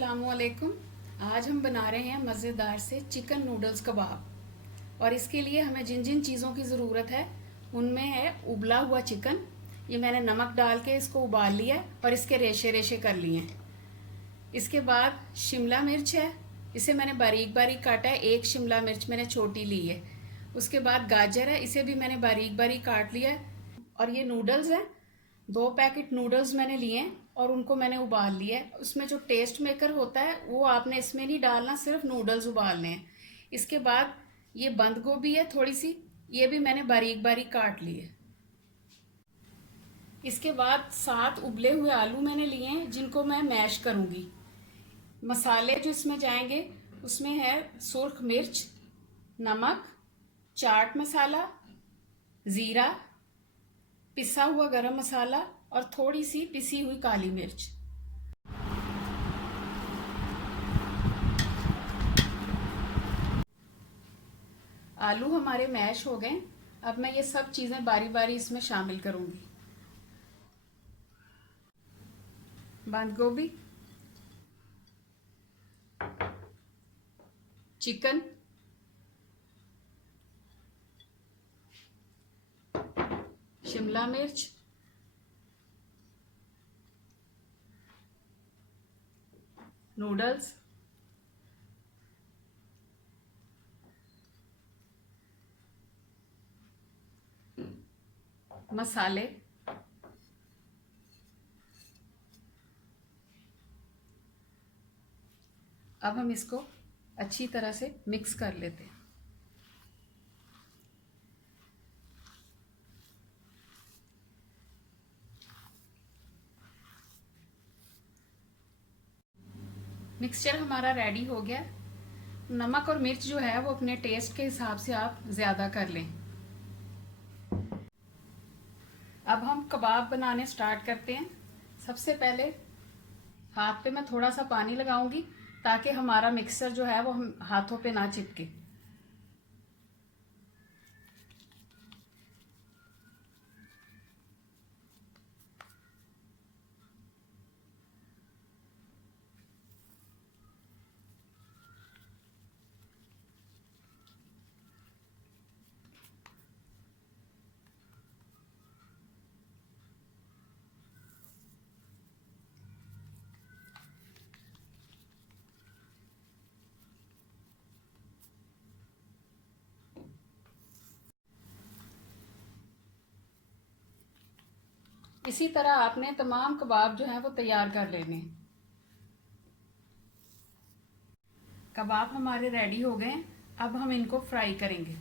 अस्सलामुअलैकुम। आज हम बना रहे हैं मज़ेदार से चिकन नूडल्स कबाब। और इसके लिए हमें जिन जिन चीज़ों की ज़रूरत है उनमें है उबला हुआ चिकन। ये मैंने नमक डाल के इसको उबाल लिया है और इसके रेशे रेशे कर लिए हैं। इसके बाद शिमला मिर्च है, इसे मैंने बारीक बारीक काटा है। एक शिमला मिर्च मैंने छोटी ली है। उसके बाद गाजर है, इसे भी मैंने बारीक बारीक काट लिया है। और ये नूडल्स है, 2 पैकेट नूडल्स मैंने लिए हैं और उनको मैंने उबाल लिया है। उसमें जो टेस्ट मेकर होता है वो आपने इसमें नहीं डालना, सिर्फ नूडल्स उबालने हैं। इसके बाद ये बंद गोभी है थोड़ी सी, ये भी मैंने बारीक बारीक काट ली है। इसके बाद 7 उबले हुए आलू मैंने लिए हैं जिनको मैं मैश करूंगी। मसाले जो इसमें जाएंगे उसमें है सुर्ख मिर्च, नमक, चाट मसाला, ज़ीरा, पिसा हुआ गरम मसाला और थोड़ी सी पिसी हुई काली मिर्च। आलू हमारे मैश हो गए। अब मैं ये सब चीज़ें बारी बारी इसमें शामिल करूंगी। बंद गोभी, चिकन, शिमला मिर्च, नूडल्स, मसाले, अब हम इसको अच्छी तरह से मिक्स कर लेते हैं। मिक्सचर हमारा रेडी हो गया। नमक और मिर्च जो है वो अपने टेस्ट के हिसाब से आप ज़्यादा कर लें। अब हम कबाब बनाने स्टार्ट करते हैं। सबसे पहले हाथ पे मैं थोड़ा सा पानी लगाऊंगी ताकि हमारा मिक्सचर जो है वो हम हाथों पे ना चिपके। इसी तरह आपने तमाम कबाब जो हैं वो तैयार कर लेने। कबाब हमारे रेडी हो गए। अब हम इनको फ्राई करेंगे।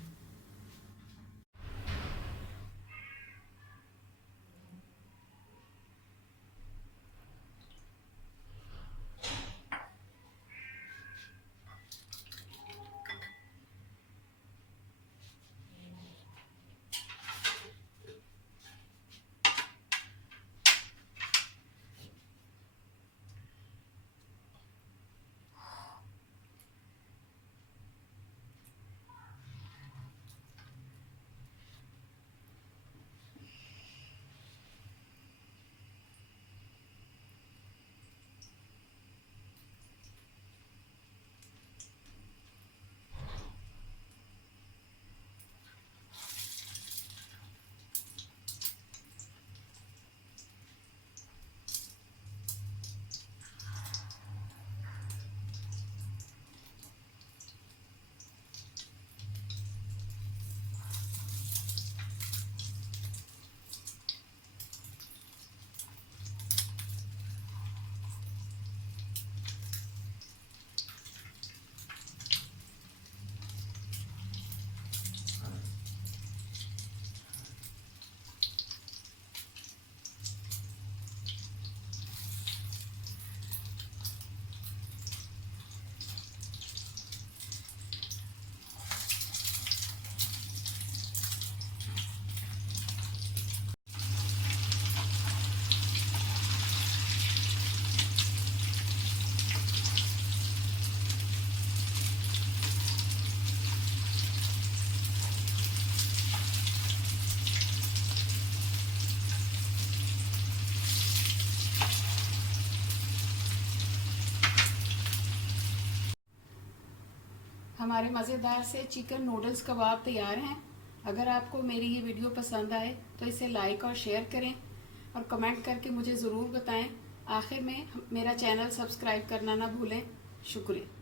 हमारे मज़ेदार से चिकन नूडल्स कबाब तैयार हैं। अगर आपको मेरी ये वीडियो पसंद आए तो इसे लाइक और शेयर करें और कमेंट करके मुझे ज़रूर बताएं। आखिर में मेरा चैनल सब्सक्राइब करना ना भूलें। शुक्रिया।